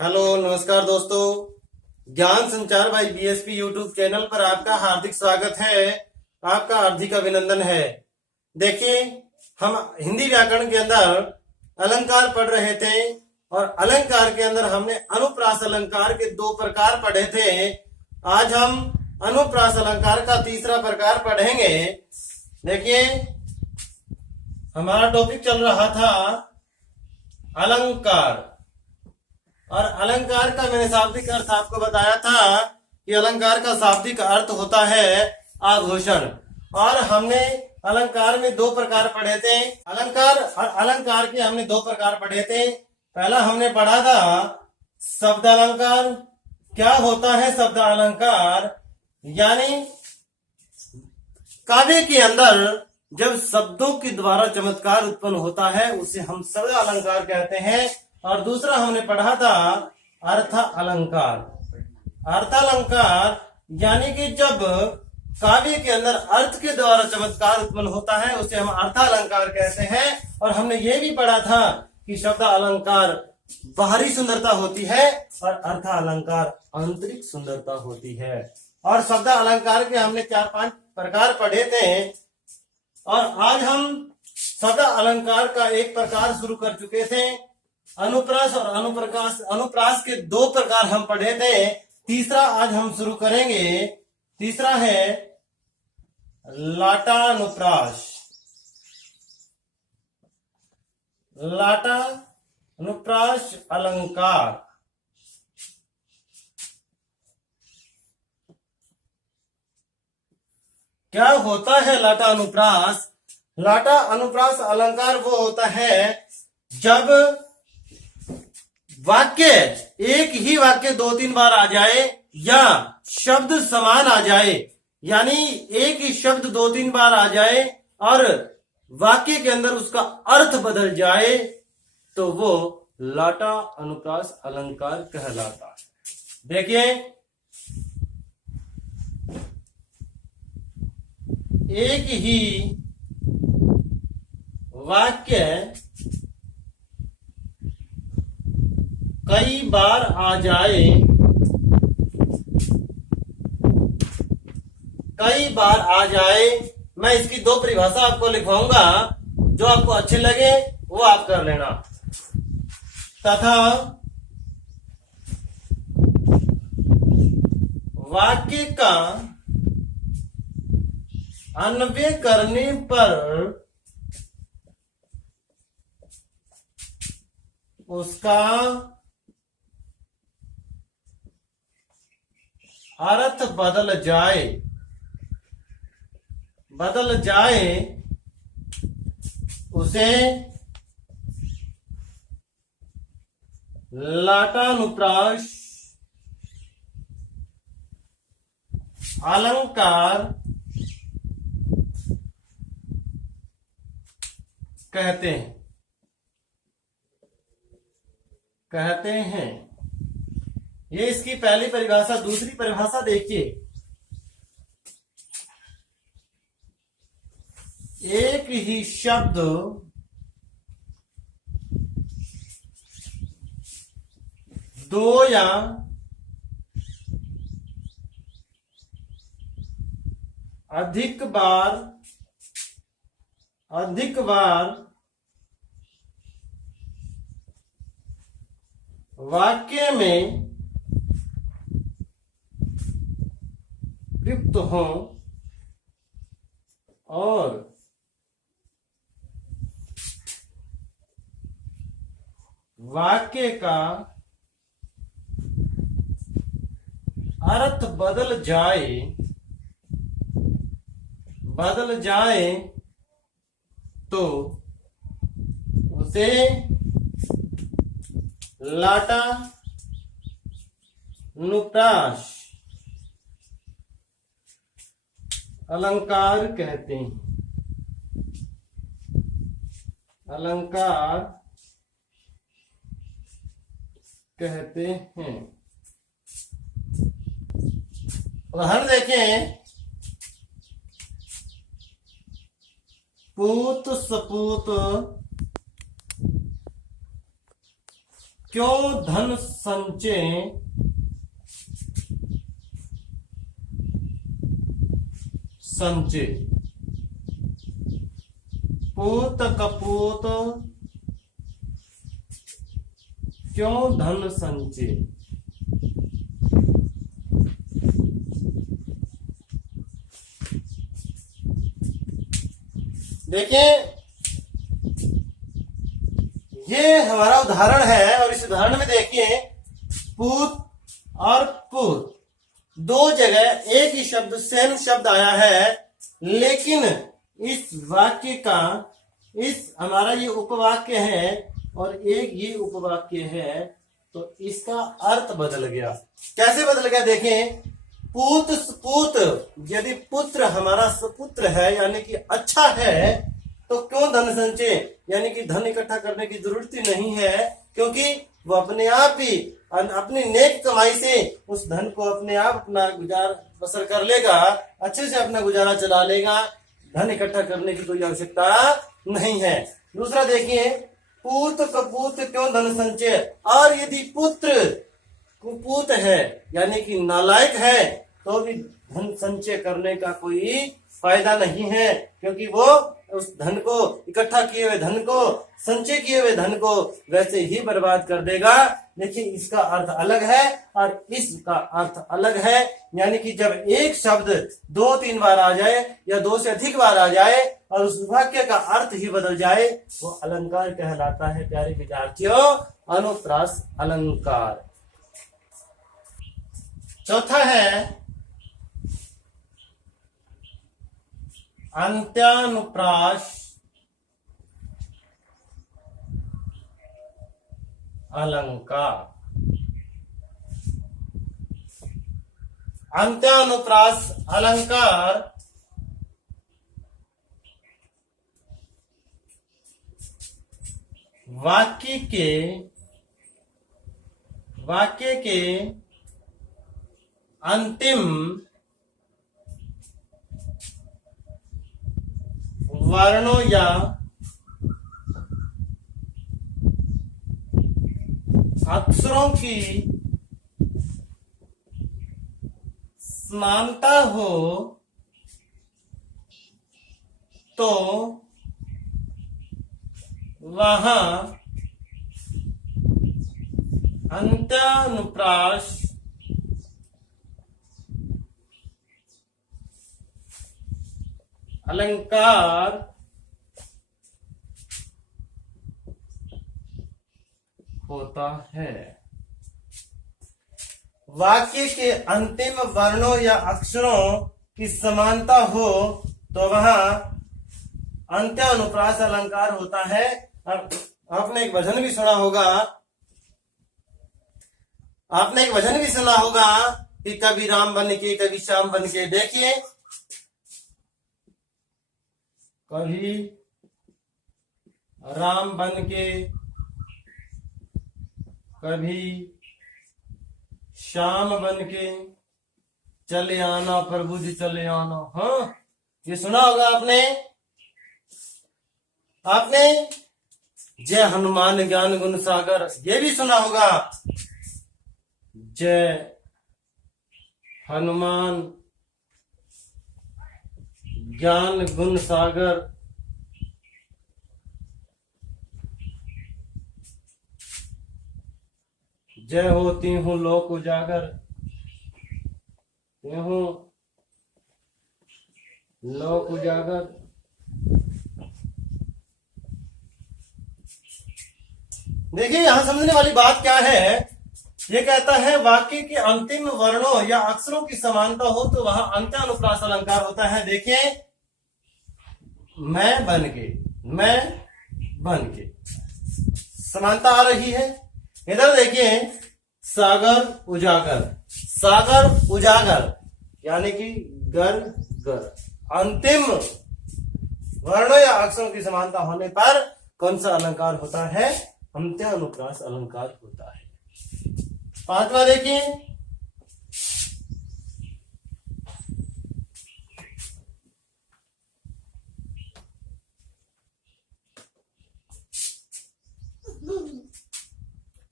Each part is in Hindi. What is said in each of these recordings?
हेलो नमस्कार दोस्तों। ज्ञान संचार बाई बीएसपी यूट्यूब चैनल पर आपका हार्दिक स्वागत है। आपका हार्दिक अभिनंदन है। देखिए, हम हिंदी व्याकरण के अंदर अलंकार पढ़ रहे थे और अलंकार के अंदर हमने अनुप्रास अलंकार के 2 प्रकार पढ़े थे। आज हम अनुप्रास अलंकार का तीसरा प्रकार पढ़ेंगे। देखिए, हमारा टॉपिक चल रहा था अलंकार, और अलंकार का मैंने शाब्दिक अर्थ आपको बताया था कि अलंकार का शाब्दिक अर्थ होता है आभूषण। और हमने अलंकार में 2 प्रकार पढ़े थे। अलंकार के हमने 2 प्रकार पढ़े थे। पहला हमने पढ़ा था शब्द अलंकार। क्या होता है शब्द अलंकार? यानी काव्य के अंदर जब शब्दों के द्वारा चमत्कार उत्पन्न होता है उसे हम शब्द अलंकार कहते हैं। और दूसरा हमने पढ़ा था अर्थ अलंकार। अर्थ अलंकार यानी कि जब काव्य के अंदर अर्थ के द्वारा चमत्कार उत्पन्न होता है उसे हम अर्थ अलंकार कहते हैं। और हमने ये भी पढ़ा था कि शब्द अलंकार बाहरी सुंदरता होती है और अर्थ अलंकार आंतरिक सुंदरता होती है। और शब्द अलंकार के हमने 4-5 प्रकार पढ़े थे। और आज हम शब्द अलंकार का एक प्रकार शुरू कर चुके थे। अनुप्रास और अनुप्रास के 2 प्रकार हम पढ़े थे। तीसरा आज हम शुरू करेंगे। तीसरा है लाटानुप्रास। लाटानुप्रास अलंकार। क्या होता है लाटा अनुप्रास? लाटा अनुप्रास अलंकार वो होता है जब वाक्य एक ही वाक्य 2-3 बार आ जाए या शब्द समान आ जाए, यानी एक ही शब्द 2-3 बार आ जाए और वाक्य के अंदर उसका अर्थ बदल जाए तो वो लाटा अनुप्रास अलंकार कहलाता है। देखिए, एक ही वाक्य कई बार आ जाए, कई बार आ जाए। मैं इसकी 2 परिभाषा आपको लिखवाऊंगा, जो आपको अच्छे लगे वो आप कर लेना। तथा वाक्य का अन्वय करने पर उसका अर्थ बदल जाए उसे लाटानुप्रास अलंकार कहते हैं। ये इसकी पहली परिभाषा। दूसरी परिभाषा देखिए, एक ही शब्द दो या अधिक बार वाक्य में प्रयुक्त हो और वाक्य का अर्थ बदल जाए तो उसे लाटानुप्रास अलंकार कहते हैं। अलंकार कहते हैं। उदाहरण देखें, पूत सपूत क्यों धन संचय संचय, पूत कपूत क्यों धन संचय। देखिए ये हमारा उदाहरण है और इस उदाहरण में देखिए पूत और पूत दो जगह एक ही शब्द सेम शब्द आया है, लेकिन इस वाक्य का इस हमारा ये उपवाक्य है और एक ये उपवाक्य है, तो इसका अर्थ बदल गया। कैसे बदल गया देखें, पूत सपूत, यदि पुत्र हमारा सपुत्र है यानी कि अच्छा है, तो क्यों धन संचय यानी कि धन इकट्ठा करने की जरूरत ही नहीं है, क्योंकि वो अपने आप ही अपनी नेक कमाई से उस धन को अपने आप अपना गुजार बसर कर लेगा, अच्छे से अपना गुजारा चला लेगा, धन इकट्ठा करने की कोई आवश्यकता नहीं है। दूसरा देखिए पूत कपूत क्यों धन संचय, और यदि पुत्र कुपूत है यानी कि नालायक है तो भी धन संचय करने का कोई फायदा नहीं है, क्योंकि वो उस धन को इकट्ठा किए हुए धन को संचय किए हुए धन को वैसे ही बर्बाद कर देगा। देखिए इसका अर्थ अलग है और इसका अर्थ अलग है, यानी कि जब एक शब्द दो तीन बार आ जाए या दो से अधिक बार आ जाए और उस वाक्य का अर्थ ही बदल जाए, वो अलंकार कहलाता है। प्यारे विद्यार्थियों, अनुप्रास अलंकार। चौथा है अंत्यानुप्रास अलंकार। अंत्यानुप्रास अलंकार वाक्य के अंतिम वर्णों या अक्षरों की समानता हो तो वहां अंत्यानुप्रास अलंकार होता है। वाक्य के अंतिम वर्णों या अक्षरों की समानता हो तो वहां अंत्यानुप्रास अलंकार होता है। आपने एक भजन भी सुना होगा, कि कभी राम बन के कभी श्याम बन के। देखिए कभी राम बन के कभी श्याम बन के चले आना प्रभु जी चले आना। हाँ, ये सुना होगा आपने जय हनुमान ज्ञान गुण सागर, ये भी सुना होगा, जय हनुमान ज्ञान गुण सागर। जय होती हूँ लोक उजागर, हूँ लोक उजागर। देखिए यहां समझने वाली बात क्या है, ये कहता है वाक्य के अंतिम वर्णों या अक्षरों की समानता हो तो वहां अंत्यानुप्रास अलंकार होता है। देखिए मैं बन के समानता आ रही है। इधर देखिए सागर उजागर यानी कि गर गर। अंतिम वर्णों या अक्षरों की समानता होने पर कौन सा अलंकार होता है? अंत्यानुप्रास अलंकार होता है। पांचवा देखिए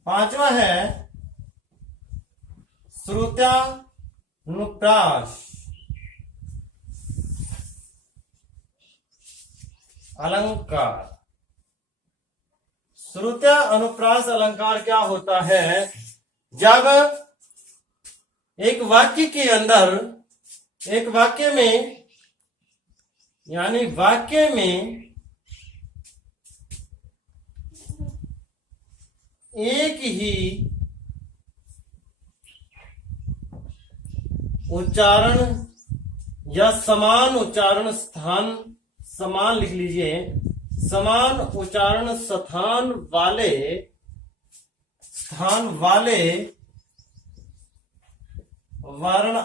पांचवा है श्रुत्यानुप्रास अलंकार। श्रुत्या अनुप्रास अलंकार क्या होता है? जब एक वाक्य के अंदर, एक वाक्य में, यानी वाक्य में एक ही उच्चारण या समान उच्चारण स्थान, समान लिख लीजिए, समान उच्चारण स्थान वाले वर्ण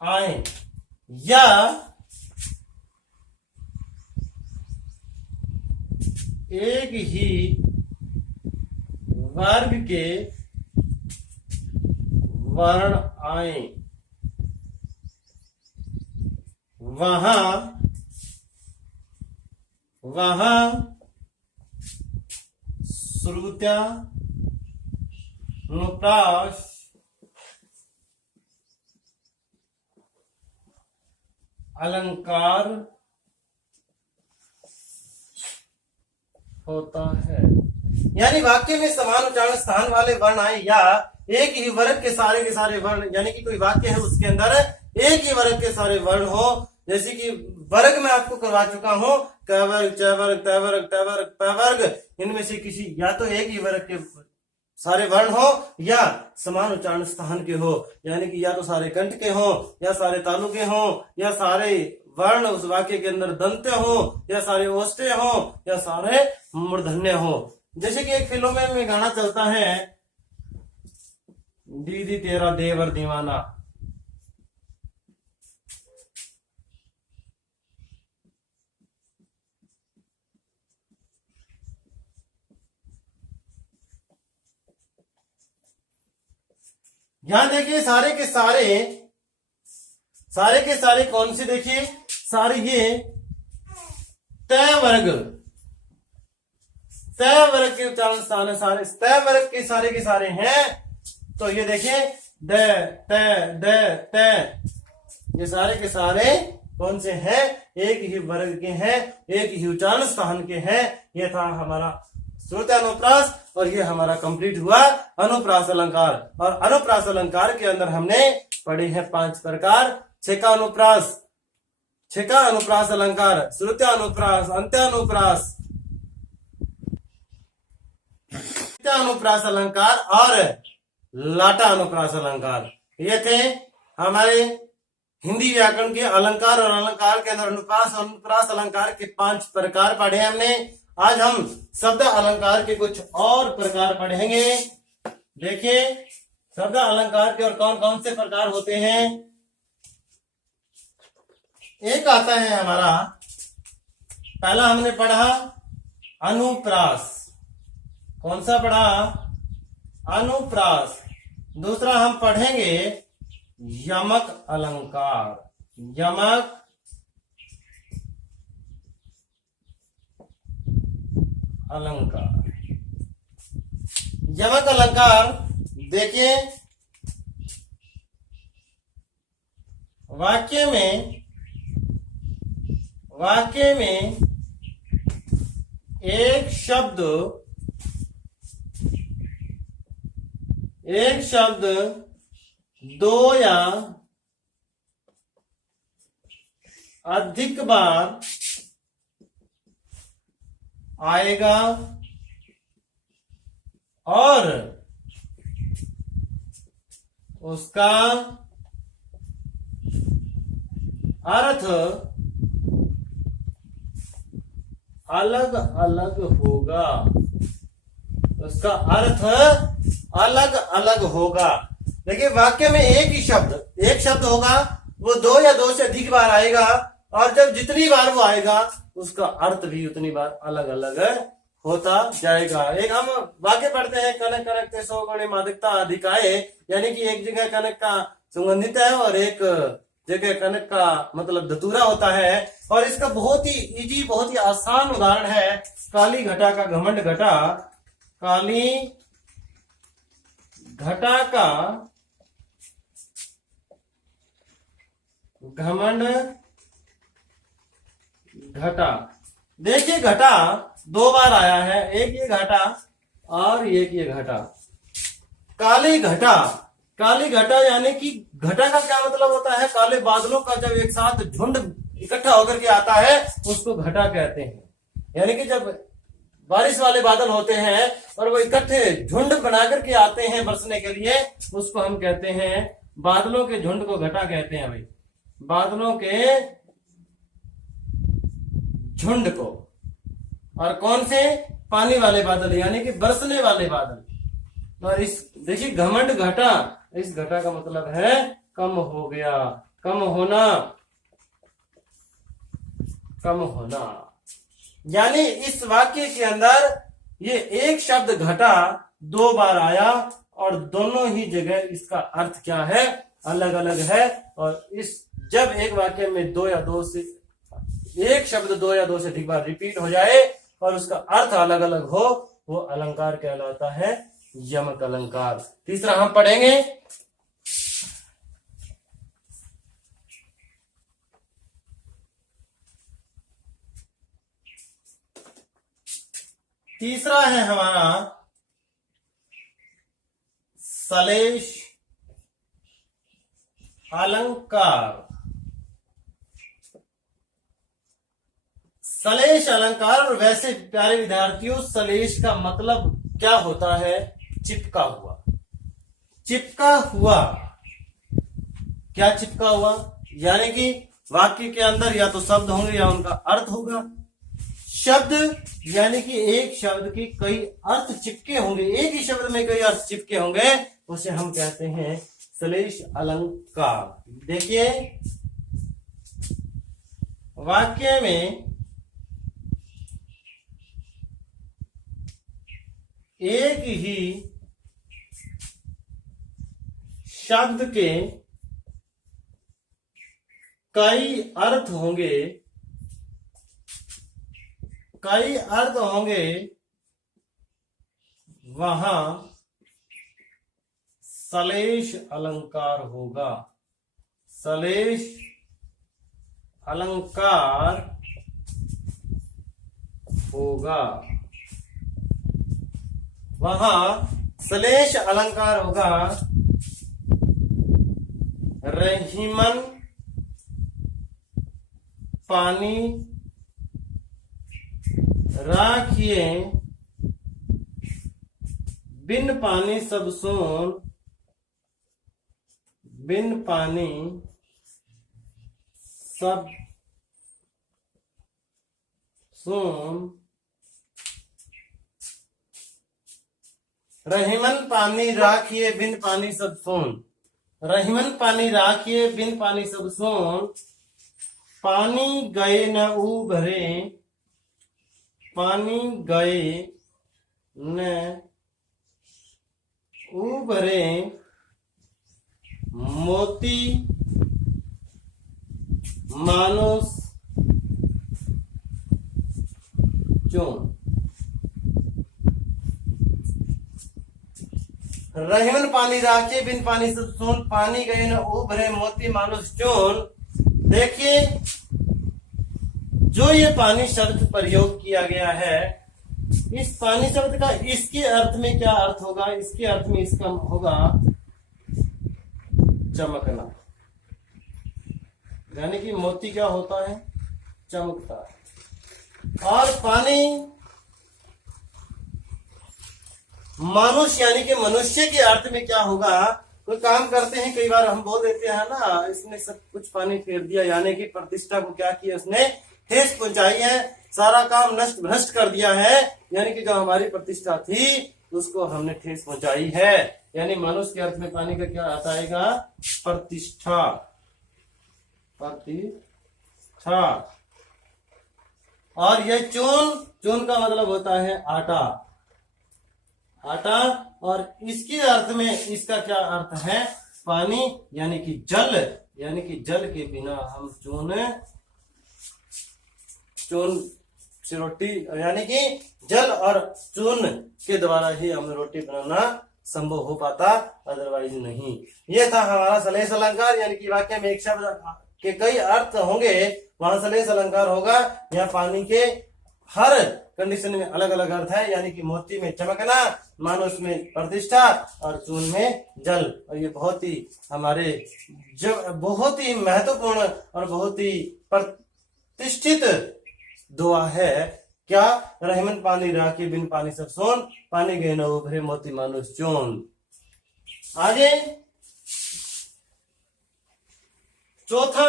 आए या एक ही वर्ग के वर्ण आए, वहां श्रुत्यानुप्रास अलंकार होता है। यानी वाक्य में समान उच्चारण स्थान वाले वर्ण आए या एक ही वर्ग के सारे वर्ण, यानी कि कोई वाक्य है उसके अंदर एक ही वर्ग के सारे वर्ण हो। जैसे कि वर्ग में आपको करवा चुका हूं, क वर्ग, च वर्ग, त वर्ग, ट वर्ग, प वर्ग, इनमें से किसी या तो एक ही वर्ग के सारे वर्ण हो या समान उच्चारण स्थान के हो, यानी कि या तो सारे कंठ के हो या सारे तालु के हो या सारे वर्ण उस वाक्य के अंदर दंत्य हो या सारे ओष्ठ्य हो या सारे मूर्धन्य हो। जैसे कि एक फिल्म में गाना चलता है, दीदी तेरा देवर दीवाना। यहां देखिए सारे के सारे कौन से, देखिए सारे ये तय वर्ग के उच्चारण स्थान है, सारे तय वर्ग के सारे हैं। तो ये देखिए द त ये सारे के सारे कौन से हैं? एक ही वर्ग के हैं, एक ही उच्चारण स्थान के हैं। ये था हमारा श्रुत्यानुप्रास और ये हमारा कंप्लीट हुआ अनुप्रास अलंकार। और अनुप्रास अलंकार के अंदर हमने पढ़े हैं 5 प्रकार। छेका अनुप्रास अलंकार, श्रुत्यानुप्रास, अंत्यानुप्रास, अनुप्रास अलंकार और लाटा अनुप्रास अलंकार। ये थे हमारे हिंदी व्याकरण के अलंकार और अलंकार के अंदर अनुप्रास और अनुप्रास अलंकार के 5 प्रकार पढ़े हमने। आज हम शब्द अलंकार के कुछ और प्रकार पढ़ेंगे। देखिए शब्द अलंकार के और कौन कौन से प्रकार होते हैं। एक आता है हमारा, पहला हमने पढ़ा अनुप्रास। कौन सा पढ़ा? अनुप्रास। दूसरा हम पढ़ेंगे यमक अलंकार। यमक अलंकार, यमक अलंकार देखिए, वाक्य में एक शब्द दो या अधिक बार आएगा और उसका अर्थ अलग अलग होगा। उसका अर्थ अलग अलग होगा। देखिए वाक्य में एक शब्द होगा, वो 2 या 2 से अधिक बार आएगा और जब जितनी बार वो आएगा उसका अर्थ भी उतनी बार अलग अलग होता जाएगा। एक हम वाक्य पढ़ते हैं, कनक कनकते 100 गुणे मादकता अधिकाए, यानी कि एक जगह कनक का सुगंधित है और एक जगह कनक का मतलब धतूरा होता है। और इसका बहुत ही इजी, बहुत ही आसान उदाहरण है काली घटा का घमंड घटा। काली घटा का घमंड घटा। देखिए घटा दो बार आया है, एक ये घटा और एक ये घटा। काली घटा, काली घटा यानी कि घटा का क्या मतलब होता है? काले बादलों का जब एक साथ झुंड इकट्ठा होकर के आता है उसको घटा कहते हैं। यानी कि जब बारिश वाले बादल होते हैं और वो इकट्ठे झुंड बना करके आते हैं बरसने के लिए, उसको हम कहते हैं, बादलों के झुंड को घटा कहते हैं भाई, बादलों के झुंड को। और कौन से? पानी वाले बादल, यानी कि बरसने वाले बादल। और इस देखिए घमंड घटा, इस घटा का मतलब है कम हो गया, कम होना, कम होना। यानी इस वाक्य के अंदर ये एक शब्द घटा दो बार आया और दोनों ही जगह इसका अर्थ क्या है? अलग अलग है। और इस जब एक वाक्य में दो या दो से एक शब्द दो या दो से अधिक बार रिपीट हो जाए और उसका अर्थ अलग अलग हो, वो अलंकार कहलाता है यमक अलंकार। तीसरा हम पढ़ेंगे तीसरा है हमारा सलेश अलंकार। सलेश अलंकार। और वैसे प्यारे विद्यार्थियों, सलेश का मतलब क्या होता है? चिपका हुआ, चिपका हुआ। क्या चिपका हुआ? यानी कि वाक्य के अंदर या तो शब्द होंगे या उनका अर्थ होगा। शब्द यानी कि एक शब्द के कई अर्थ चिपके होंगे, एक ही शब्द में कई अर्थ चिपके होंगे, उसे हम कहते हैं सलेश अलंकार। देखिए वाक्य में एक ही शब्द के कई अर्थ होंगे, कई अर्थ होंगे, वहां सलेश अलंकार होगा। सलेश अलंकार होगा, वहां सलेश अलंकार होगा। रहीमन पानी राखिए, बिन पानी सब सोन, बिन पानी सब सोन। रहीमन पानी राखिए बिन पानी सब सोन। रहीमन पानी राखिए बिन पानी सब सोन। पानी गए न उभरे, पानी गए न उभरे, मोती मानुष चून। रहीमन पानी राखे बिन पानी सब सोन, पानी गए न उभरे, मोती मानुष चून। देखिए जो ये पानी शब्द प्रयोग किया गया है, इस पानी शब्द का इसके अर्थ में क्या अर्थ होगा? इसके अर्थ में इसका होगा चमकना। यानी कि मोती क्या होता है? चमकता है। और पानी मानुष यानी कि मनुष्य के अर्थ में क्या होगा? कोई काम करते हैं, कई बार हम बोल देते हैं ना, इसने सब कुछ पानी फेर दिया, यानी कि प्रतिष्ठा को क्या किया? उसने ठेस पहुंचाई है, सारा काम नष्ट भ्रष्ट कर दिया है। यानी कि जो हमारी प्रतिष्ठा थी उसको हमने ठेस पहुंचाई है। यानी मनुष्य के अर्थ में पानी का क्या आता आएगा? प्रतिष्ठा, प्रतिष्ठा। और यह चून, चून का मतलब होता है आटा, आटा। और इसके अर्थ में इसका क्या अर्थ है? पानी यानी कि जल, यानी कि जल के बिना हम चून से रोटी, यानी कि जल और चून के द्वारा ही हमें रोटी बनाना संभव हो पाता, अदरवाइज नहीं। ये था हमारा सलेश अलंकार, यानी कि वाक्य में एक शब्द के कई अर्थ होंगे, वहां सलेश अलंकार होगा। या पानी के हर कंडीशन में अलग अलग अर्थ है, यानी कि मोती में चमकना, मानुष में प्रतिष्ठा और चून में जल। और ये बहुत ही हमारे बहुत ही महत्वपूर्ण और बहुत ही प्रतिष्ठित दुआ है। क्या? रहमन पानी राखी बिन पानी सब सोन, पानी गए न उभरे मोती मानुष चून। आगे चौथा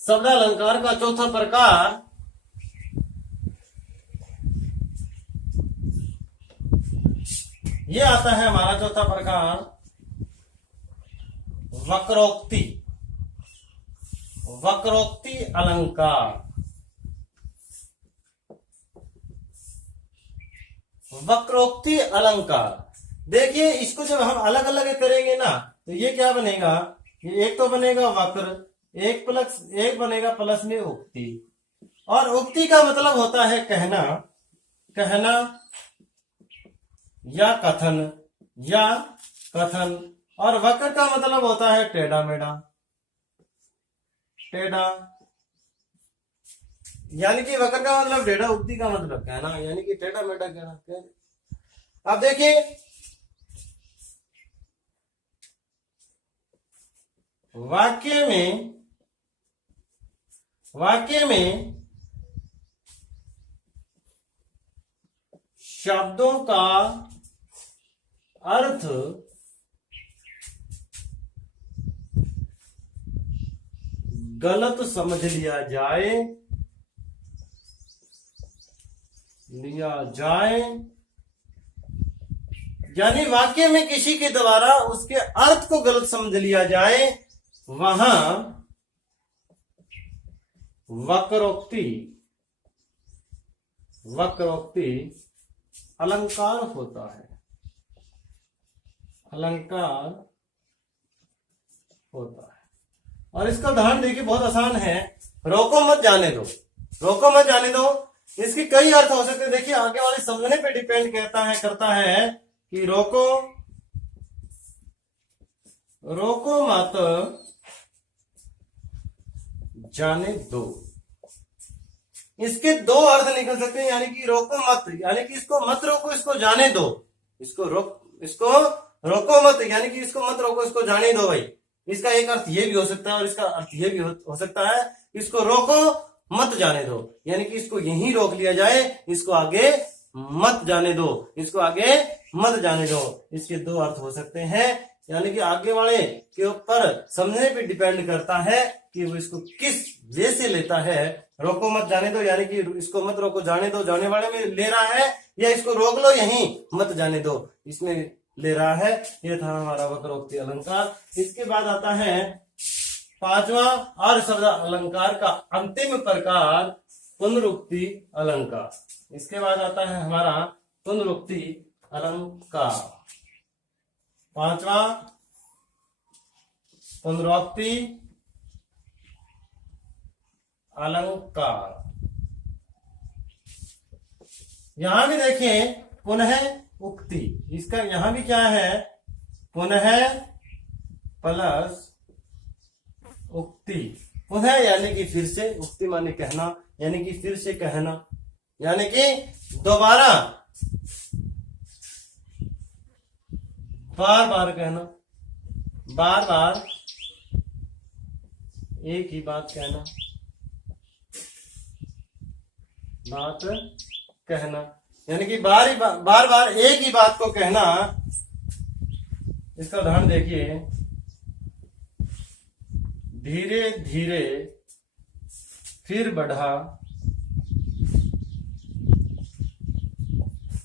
शब्दालंकार का चौथा प्रकार ये आता है हमारा चौथा प्रकार वक्रोक्ति। वक्रोक्ति अलंकार। वक्रोक्ति अलंकार, देखिए इसको जब हम अलग अलग करेंगे ना तो ये क्या बनेगा, ये एक तो बनेगा वक्र, एक बनेगा प्लस में उक्ति। और उक्ति का मतलब होता है कहना, कहना या कथन। और वक्र का मतलब होता है टेढ़ा मेढ़ा, टेढ़ा, यानी कि वक्र का मतलब टेढ़ा, उक्ति का मतलब कहना, यानी कि टेढ़ा मेढ़ा कहना। अब देखिए वाक्य में शब्दों का अर्थ गलत समझ लिया जाए यानी वाक्य में किसी के द्वारा उसके अर्थ को गलत समझ लिया जाए, वहां वक्रोक्ति अलंकार होता है, अलंकार होता है। और इसका उदाहरण देखिए बहुत आसान है, रोको मत जाने दो। रोको मत जाने दो, इसके कई अर्थ हो सकते हैं। देखिए आगे वाले समझने पे डिपेंड करता है कि रोको मत जाने दो। इसके दो अर्थ निकल सकते हैं, यानी कि रोको मत, यानी कि इसको मत रोको, इसको जाने दो। इसको रोको मत, यानी कि इसको मत रोको, इसको जाने दो भाई। इसका एक अर्थ ये भी हो सकता है और इसका अर्थ ये भी हो सकता है, इसको रोको मत जाने दो, यानी कि इसको यहीं रोक लिया जाए, इसको आगे मत जाने दो, इसको आगे मत जाने दो। इसके दो अर्थ हो सकते हैं, यानी कि आगे वाले के ऊपर समझने पे डिपेंड करता है कि वो इसको किस वे से लेता है। रोको मत जाने दो, यानी कि इसको मत रोको जाने दो, जाने वाले में ले रहा है, या इसको रोक लो यहीं मत जाने दो, इसमें ले रहा है। ये था हमारा वक्रोक्ति अलंकार। इसके बाद आता है पांचवा और शब्द अलंकार का अंतिम प्रकार पुनरुक्ति अलंकार। इसके बाद आता है हमारा पुनरुक्ति अलंकार। पांचवा पुनरुक्ति अलंकार। यहां भी देखें पुनः उक्ति, इसका यहां भी क्या है, पुनः प्लस उक्ति। पुनः यानी कि फिर से, उक्ति माने कहना, यानी कि फिर से कहना, यानी कि दोबारा बार बार कहना, बार बार एक ही बात कहना, बात कहना, यानी कि बार बार एक ही बात को कहना। इसका उदाहरण देखिए, धीरे धीरे फिर बढ़ा,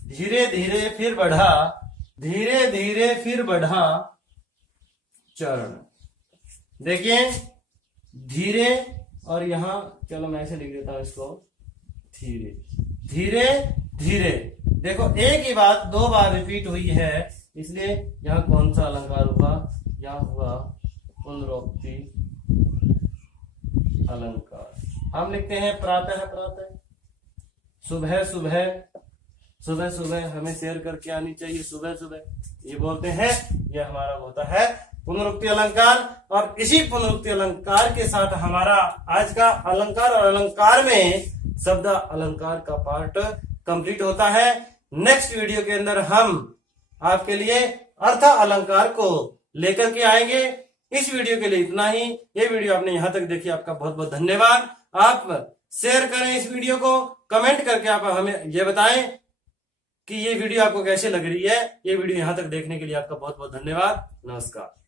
धीरे धीरे फिर बढ़ा, धीरे धीरे फिर बढ़ा चरण। देखिए धीरे, और यहां चलो मैं ऐसे लिख देता हूं इसको, धीरे धीरे धीरे। देखो एक ही बात दो बार रिपीट हुई है, इसलिए यहां कौन सा अलंकार हुआ, यहां हुआ पुनरुक्ति अलंकार। हम लिखते हैं प्रातः प्रातः, सुबह सुबह, सुबह सुबह हमें शेयर करके आनी चाहिए, सुबह सुबह ये बोलते हैं। ये हमारा होता है पुनरुक्ति अलंकार। और इसी पुनरुक्ति अलंकार के साथ हमारा आज का अलंकार और अलंकार में शब्द अलंकार का पार्ट कंप्लीट होता है। नेक्स्ट वीडियो के अंदर हम आपके लिए अर्थ अलंकार को लेकर के आएंगे। इस वीडियो के लिए इतना ही। ये वीडियो आपने यहां तक देखी, आपका बहुत बहुत धन्यवाद। आप शेयर करें इस वीडियो को, कमेंट करके आप हमें ये बताएं कि ये वीडियो आपको कैसे लग रही है। ये वीडियो यहां तक देखने के लिए आपका बहुत बहुत धन्यवाद। नमस्कार।